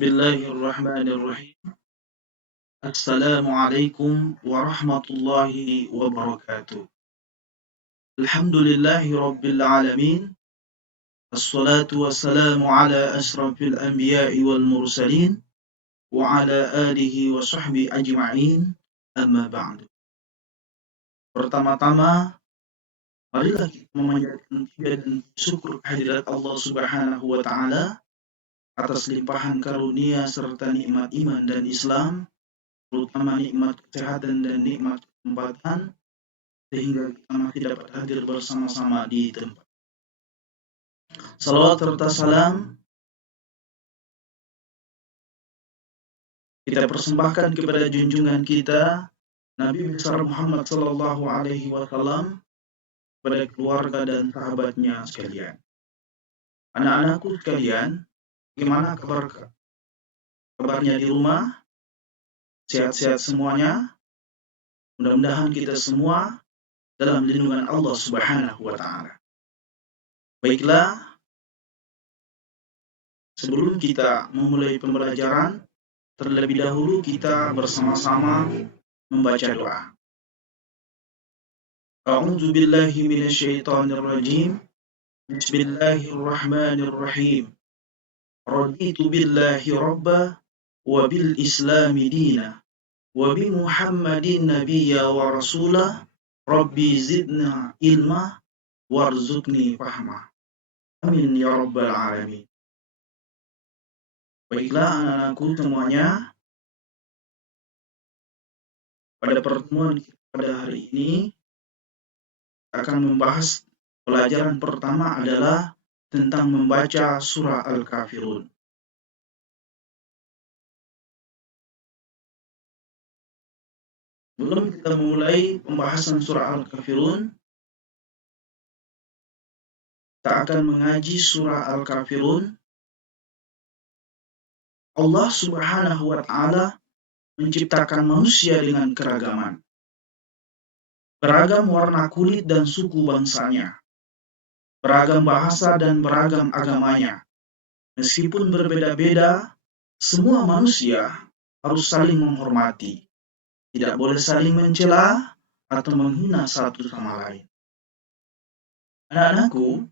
Bismillahirrahmanirrahim. Assalamualaikum warahmatullahi wabarakatuh. Alhamdulillahi rabbil alamin. Assalatu wassalamu ala asrafil anbiya'i wal mursalin wa ala alihi wa sahbihi ajma'in. Amma ba'du. Pertama-tama, marilah kita memanjatkan puja dan syukur kehadirat Allah Subhanahu wa taala atas limpahan karunia serta nikmat iman dan Islam, terutama nikmat kesehatan dan nikmat kesempatan, sehingga kita masih dapat hadir bersama-sama di tempat. Salawat serta salam kita persembahkan kepada junjungan kita Nabi besar Muhammad sallallahu alaihi wasallam, kepada keluarga dan sahabatnya sekalian. Anak-anakku sekalian, bagaimana kabarnya di rumah? Sehat-sehat semuanya? Mudah-mudahan kita semua dalam lindungan Allah Subhanahu wa taala. Baiklah, sebelum kita memulai pembelajaran, terlebih dahulu kita bersama-sama membaca doa. A'udzu billahi minasyaitonir rajim. Bismillahirrahmanirrahim. Raditu billahi rabba wa bil islami dina wa bi Muhammadin nabiyya wa rasulah. Rabbi zidna ilma warzuqni fahma. Amin ya rabbal alamin. Baiklah anak-anakku semuanya, pada pertemuan kita pada hari ini akan membahas pelajaran pertama adalah tentang membaca surah Al-Kafirun. Sebelum kita memulai pembahasan surah Al-Kafirun, kita akan mengaji surah Al-Kafirun. Allah Subhanahu wa taala menciptakan manusia dengan keragaman. Beragam warna kulit dan suku bangsanya, beragam bahasa dan beragam agamanya. Meskipun berbeda-beda, semua manusia harus saling menghormati, tidak boleh saling mencela atau menghina satu sama lain. Anak-anakku,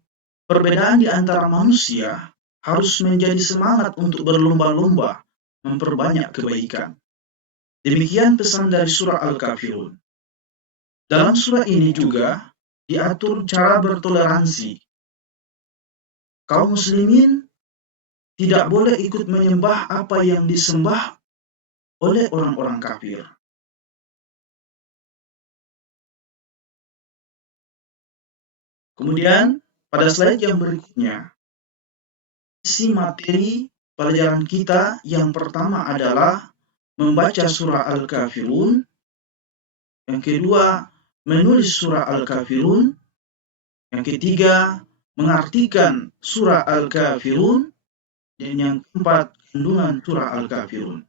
perbedaan di antara manusia harus menjadi semangat untuk berlomba-lomba memperbanyak kebaikan. Demikian pesan dari surah Al-Kafirun. Dalam surah ini juga diatur cara bertoleransi. Kaum muslimin tidak boleh ikut menyembah apa yang disembah oleh orang-orang kafir. Kemudian pada slide yang berikutnya, isi materi pelajaran kita yang pertama adalah membaca surah Al-Kafirun. Yang kedua, menulis surah Al-Kafirun. Yang ketiga, mengartikan surah Al-Kafirun. Dan yang keempat, kandungan surah Al-Kafirun.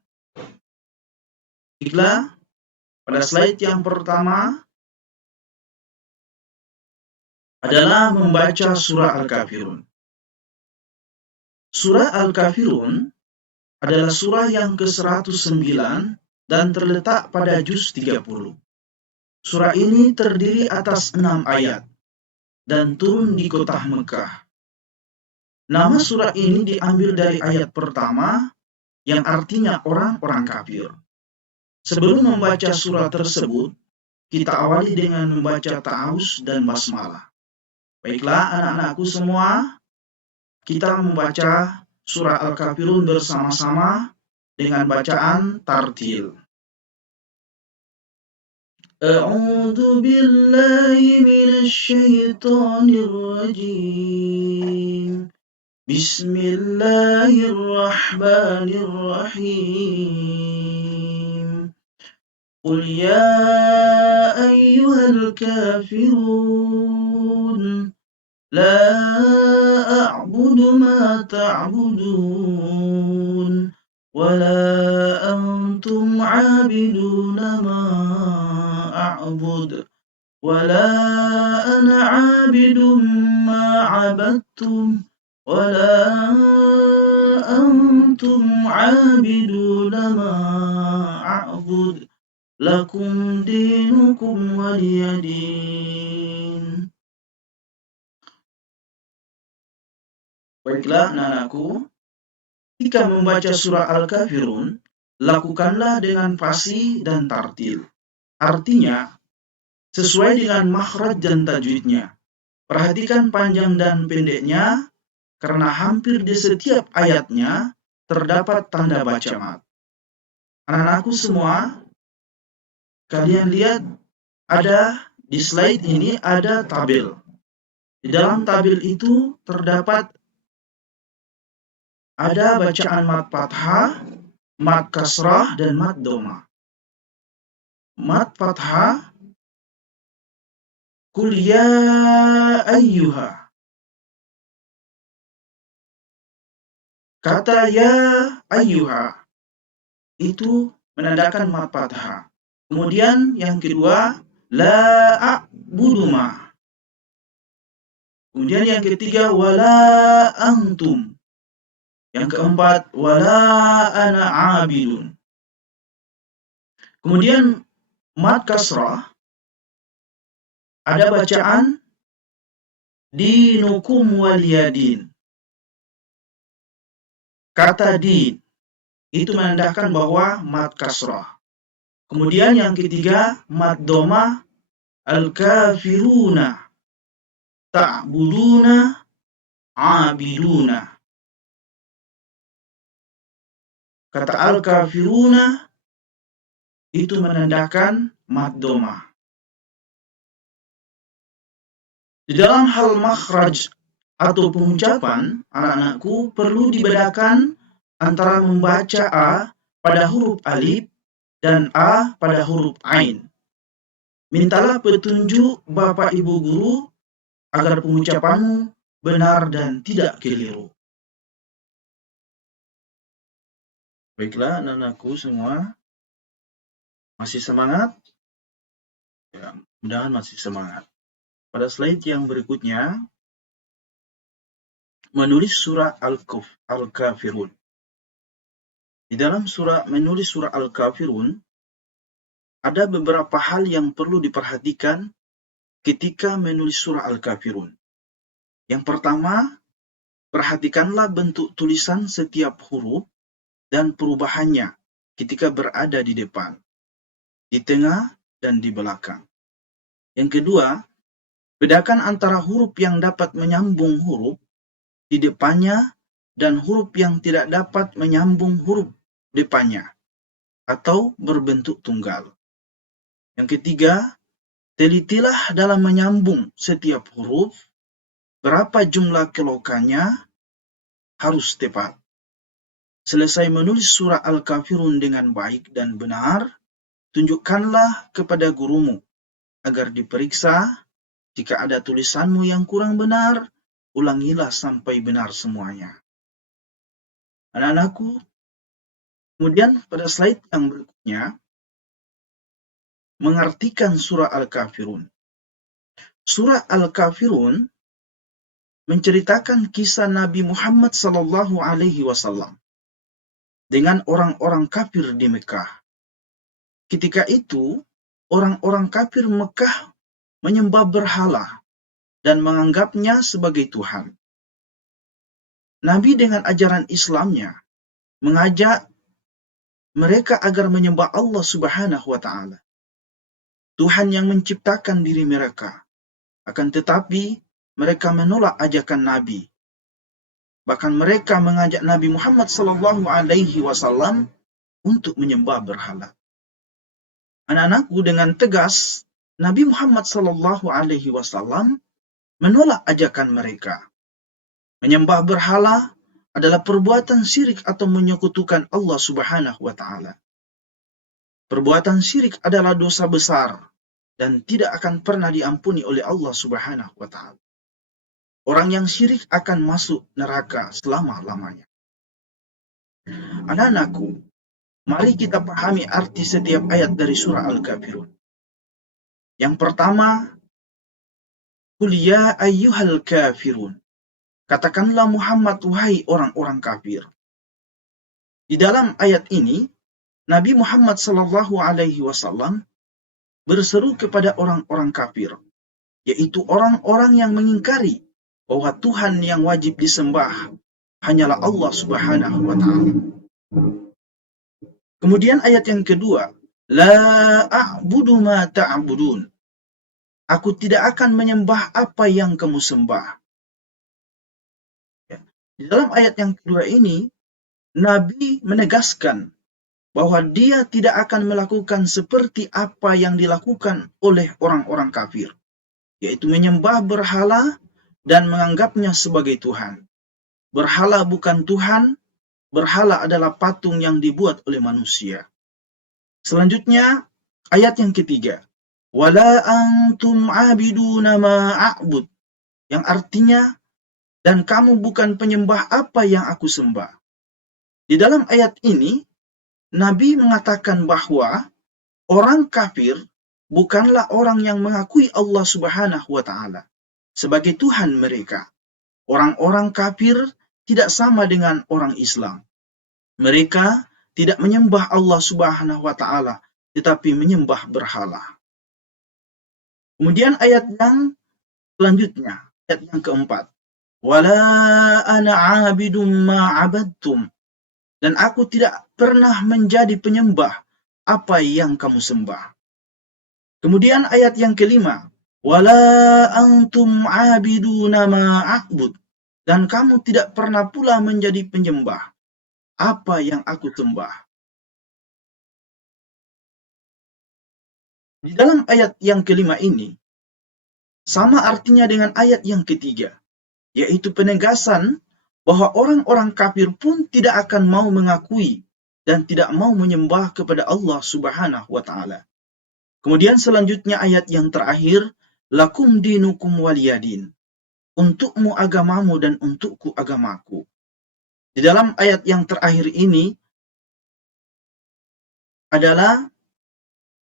Baiklah, pada slide yang pertama adalah membaca surah Al-Kafirun. Surah Al-Kafirun adalah surah yang ke-109 dan terletak pada juz 30. Surah ini terdiri atas 6 ayat dan turun di kota Mekah. Nama surah ini diambil dari ayat pertama yang artinya orang-orang kafir. Sebelum membaca surah tersebut, kita awali dengan membaca ta'awuz dan basmalah. Baiklah anak-anakku semua, kita membaca surah Al-Kafirun bersama-sama dengan bacaan tartil. A'udzu billahi minasy syaithanir rajim. Bismillahirrahmanirrahim. Qul ya ayyuhal kafirun la a'budu ma ta'budun wa la antum 'abiduna ma a'bud wa la ana 'abidun ma 'abadtum wa la antum 'abiduna ma a'bud lakum dinukum waliyadin. Baiklah anak-anakku, ketika membaca surah Al-Kafirun, lakukanlah dengan fasih dan tartil. Artinya, sesuai dengan makhraj dan tajwidnya. Perhatikan panjang dan pendeknya, karena hampir di setiap ayatnya terdapat tanda baca mat. Anak-anakku semua, kalian lihat ada di slide ini ada tabel. Di dalam tabel itu terdapat ada bacaan mat fathah, mat kasrah, dan mat dhamma. Mat fathah, Qul ya ayyuha. Kata ya ayyuha itu menandakan mat fathah. Kemudian yang kedua, la a'budu ma. Kemudian yang ketiga, wala antum. Yang keempat, wala ana abidun. Kemudian mat kasrah, ada bacaan dinukum waliyadin. Kata din itu menandakan bahwa mat kasrah. Kemudian yang ketiga, mat dhamma, al-kafiruna, ta'buduna, abiduna. Kata al-kafiruna itu menandakan mat dhamma. Di dalam hal makhraj atau pengucapan, anak-anakku perlu dibedakan antara membaca A pada huruf alif dan A pada huruf ain. Mintalah petunjuk Bapak Ibu Guru agar pengucapanmu benar dan tidak keliru. Baiklah anak-anakku semua, masih semangat? Ya, mudah-mudahan masih semangat. Pada slide yang berikutnya, menulis surah Al-Kafirun. Di dalam menulis surah Al-Kafirun, ada beberapa hal yang perlu diperhatikan ketika menulis surah Al-Kafirun. Yang pertama, perhatikanlah bentuk tulisan setiap huruf dan perubahannya ketika berada di depan, di tengah, dan di belakang. Yang kedua, bedakan antara huruf yang dapat menyambung huruf di depannya dan huruf yang tidak dapat menyambung huruf depannya atau berbentuk tunggal. Yang ketiga, telitilah dalam menyambung setiap huruf, berapa jumlah kelokannya harus tepat. Selesai menulis surah Al-Kafirun dengan baik dan benar, tunjukkanlah kepada gurumu agar diperiksa. Jika ada tulisanmu yang kurang benar, ulangilah sampai benar semuanya. Anak-anakku, kemudian pada slide yang berikutnya, mengartikan surah Al-Kafirun. Surah Al-Kafirun menceritakan kisah Nabi Muhammad SAW dengan orang-orang kafir di Mekah. Ketika itu, orang-orang kafir Mekah menyembah berhala dan menganggapnya sebagai Tuhan. Nabi dengan ajaran Islamnya mengajak mereka agar menyembah Allah Subhanahu wa Ta'ala, Tuhan yang menciptakan diri mereka. Akan tetapi mereka menolak ajakan Nabi. Bahkan mereka mengajak Nabi Muhammad SAW untuk menyembah berhala. Anak-anakku, dengan tegas Nabi Muhammad SAW menolak ajakan mereka. Menyembah berhala adalah perbuatan syirik atau menyekutukan Allah Subhanahu wa Ta'ala. Perbuatan syirik adalah dosa besar dan tidak akan pernah diampuni oleh Allah Subhanahu wa Ta'ala. Orang yang syirik akan masuk neraka selama-lamanya. Anak-anakku, mari kita pahami arti setiap ayat dari surah Al-Kafirun. Yang pertama, Qul ya ayyuhal kafirun. Katakanlah Muhammad, wahai orang-orang kafir. Di dalam ayat ini, Nabi Muhammad SAW berseru kepada orang-orang kafir, yaitu orang-orang yang mengingkari bahwa Tuhan yang wajib disembah hanyalah Allah Subhanahu wa Ta'ala. Kemudian ayat yang kedua, la a'budu ma ta'budun. Aku tidak akan menyembah apa yang kamu sembah. Di dalam ayat yang kedua ini, Nabi menegaskan bahwa dia tidak akan melakukan seperti apa yang dilakukan oleh orang-orang kafir, yaitu menyembah berhala dan menganggapnya sebagai Tuhan. Berhala bukan Tuhan, berhala adalah patung yang dibuat oleh manusia. Selanjutnya, ayat yang ketiga, wala antum abiduna ma a'bud, yang artinya, dan kamu bukan penyembah apa yang aku sembah. Di dalam ayat ini, Nabi mengatakan bahwa orang kafir bukanlah orang yang mengakui Allah Subhanahu wa Ta'ala sebagai Tuhan mereka. Orang-orang kafir tidak sama dengan orang Islam. Mereka tidak menyembah Allah Subhanahu wa Ta'ala, tetapi menyembah berhala. Kemudian ayat yang selanjutnya, ayat yang keempat, wala ana 'abidum ma 'abadtum, dan aku tidak pernah menjadi penyembah apa yang kamu sembah. Kemudian ayat yang kelima, wala antum 'abiduna ma a'bud, dan kamu tidak pernah pula menjadi penyembah apa yang aku sembah. Di dalam ayat yang kelima ini, sama artinya dengan ayat yang ketiga, yaitu penegasan bahwa orang-orang kafir pun tidak akan mau mengakui dan tidak mau menyembah kepada Allah Subhanahu wa Ta'ala. Kemudian selanjutnya ayat yang terakhir, lakum dinukum waliyadin, untukmu agamamu dan untukku agamaku. Di dalam ayat yang terakhir ini adalah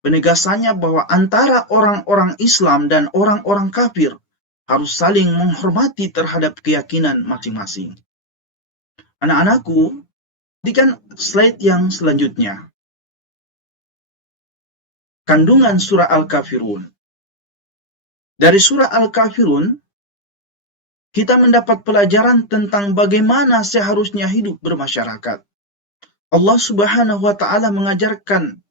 penegasannya bahwa antara orang-orang Islam dan orang-orang kafir harus saling menghormati terhadap keyakinan masing-masing. Anak-anakku, perhatikan slide yang selanjutnya. Kandungan surah Al-Kafirun. Dari surah Al-Kafirun, kita mendapat pelajaran tentang bagaimana seharusnya hidup bermasyarakat. Allah Subhanahu wa Ta'ala mengajarkan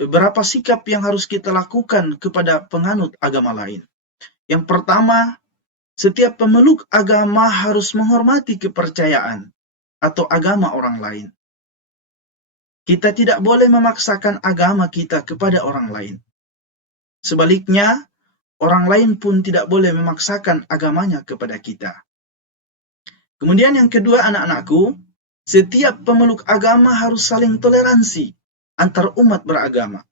beberapa sikap yang harus kita lakukan kepada penganut agama lain. Yang pertama, setiap pemeluk agama harus menghormati kepercayaan atau agama orang lain. Kita tidak boleh memaksakan agama kita kepada orang lain. Sebaliknya, orang lain pun tidak boleh memaksakan agamanya kepada kita. Kemudian yang kedua, anak-anakku, setiap pemeluk agama harus saling toleransi antar umat beragama.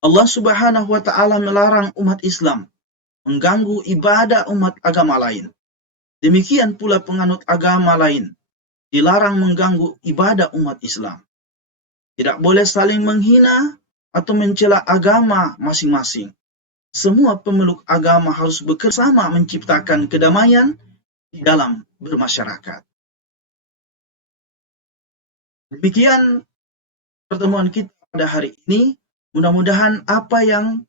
Allah Subhanahu wa Ta'ala melarang umat Islam mengganggu ibadah umat agama lain. Demikian pula penganut agama lain dilarang mengganggu ibadah umat Islam. Tidak boleh saling menghina atau mencela agama masing-masing. Semua pemeluk agama harus bekerjasama menciptakan kedamaian di dalam bermasyarakat. Demikian pertemuan kita pada hari ini. Mudah-mudahan apa yang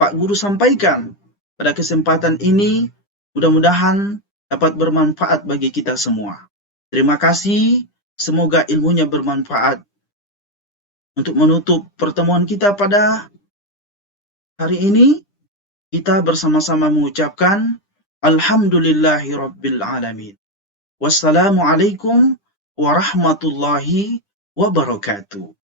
Pak Guru sampaikan pada kesempatan ini mudah-mudahan dapat bermanfaat bagi kita semua. Terima kasih, semoga ilmunya bermanfaat. Untuk menutup pertemuan kita pada hari ini, kita bersama-sama mengucapkan Alhamdulillahirabbil alamin. Wassalamualaikum warahmatullahi wabarakatuh.